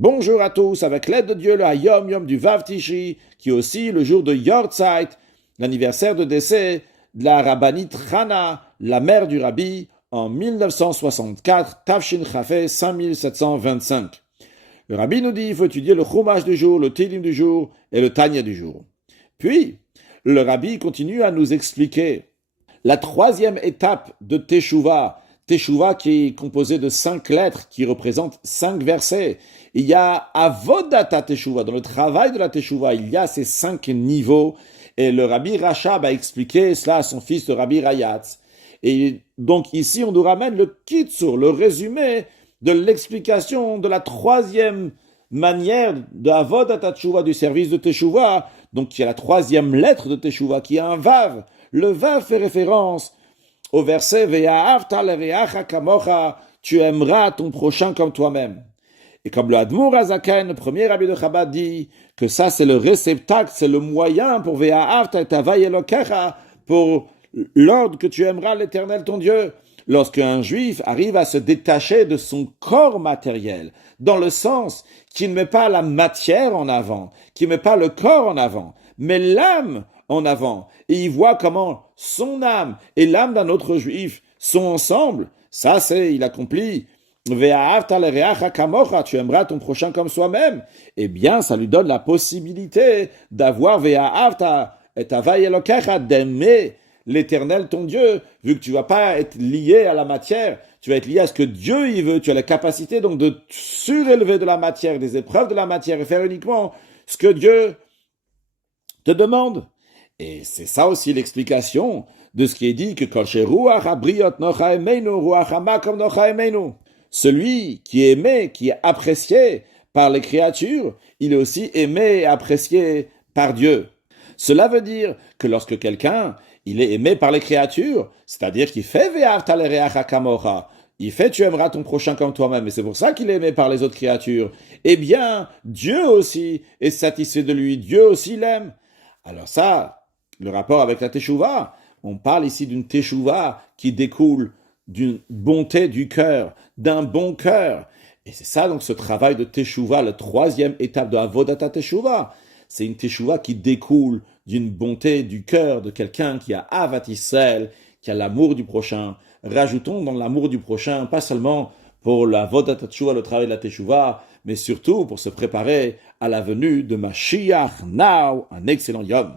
Bonjour à tous, avec l'aide de Dieu, le Hayom Yom du Vav Tishri, qui est aussi le jour de Yortzeit, l'anniversaire de décès de la rabbinite Chana, la mère du rabbi, en 1964, Tafshin Chafé 5725. Le rabbi nous dit, il faut étudier le Chumash du jour, le Tehillim du jour et le Tanya du jour. Puis, le rabbi continue à nous expliquer la troisième étape de Teshuvah, Teshuvah qui est composée de 5 lettres qui représentent 5 versets. Il y a Avodat Teshuvah, dans le travail de la Teshuvah, il y a ces 5 niveaux. Et le Rabbi Rachab a expliqué cela à son fils, le Rabbi Rayatz. Et donc ici, on nous ramène le kitsur, le résumé de l'explication de la troisième manière de Avodat Teshuvah, du service de Teshuvah. Donc il y a la troisième lettre de Teshuvah qui est un Vav. Le Vav fait référence au verset Ve'ahavta lereacha kamocha, tu aimeras ton prochain comme toi-même. Et comme le Admour Azaken, le premier rabbi de Chabad, dit que ça c'est le réceptacle, c'est le moyen pour Ve'ahavta et Havai Elokecha, pour l'ordre que tu aimeras l'Éternel ton Dieu. Lorsqu'un juif arrive à se détacher de son corps matériel, dans le sens qu'il ne met pas la matière en avant, qu'il ne met pas le corps en avant, mais l'âme en avant, et il voit comment son âme et l'âme d'un autre juif sont ensemble, ça c'est, il accomplit, Ve'ahavta lereacha kamocha, tu aimeras ton prochain comme soi-même, eh bien ça lui donne la possibilité d'avoir Ve'ahavta et Havai Elokecha, d'aimer l'Éternel ton Dieu, vu que tu vas pas être lié à la matière, tu vas être lié à ce que Dieu y veut, tu as la capacité donc de surélever de la matière, des épreuves de la matière, et faire uniquement ce que Dieu te demande. Et c'est ça aussi l'explication de ce qui est dit que celui qui est aimé, qui est apprécié par les créatures, il est aussi aimé et apprécié par Dieu. Cela veut dire que lorsque quelqu'un, il est aimé par les créatures, c'est-à-dire qu'il fait ve'ahavta lereacha kamocha, il fait tu aimeras ton prochain comme toi-même, et c'est pour ça qu'il est aimé par les autres créatures, eh bien, Dieu aussi est satisfait de lui, Dieu aussi l'aime. Alors ça, le rapport avec la Teshuvah, on parle ici d'une Teshuvah qui découle d'une bonté du cœur, d'un bon cœur. Et c'est ça donc ce travail de Teshuvah, la troisième étape de Avodat Teshuvah. C'est une Teshuvah qui découle d'une bonté du cœur de quelqu'un qui a Avat Israël, qui a l'amour du prochain. Rajoutons dans l'amour du prochain, pas seulement pour la Avodat Teshuvah, le travail de la Teshuvah, mais surtout pour se préparer à la venue de Mashiach. Now, un excellent Yom.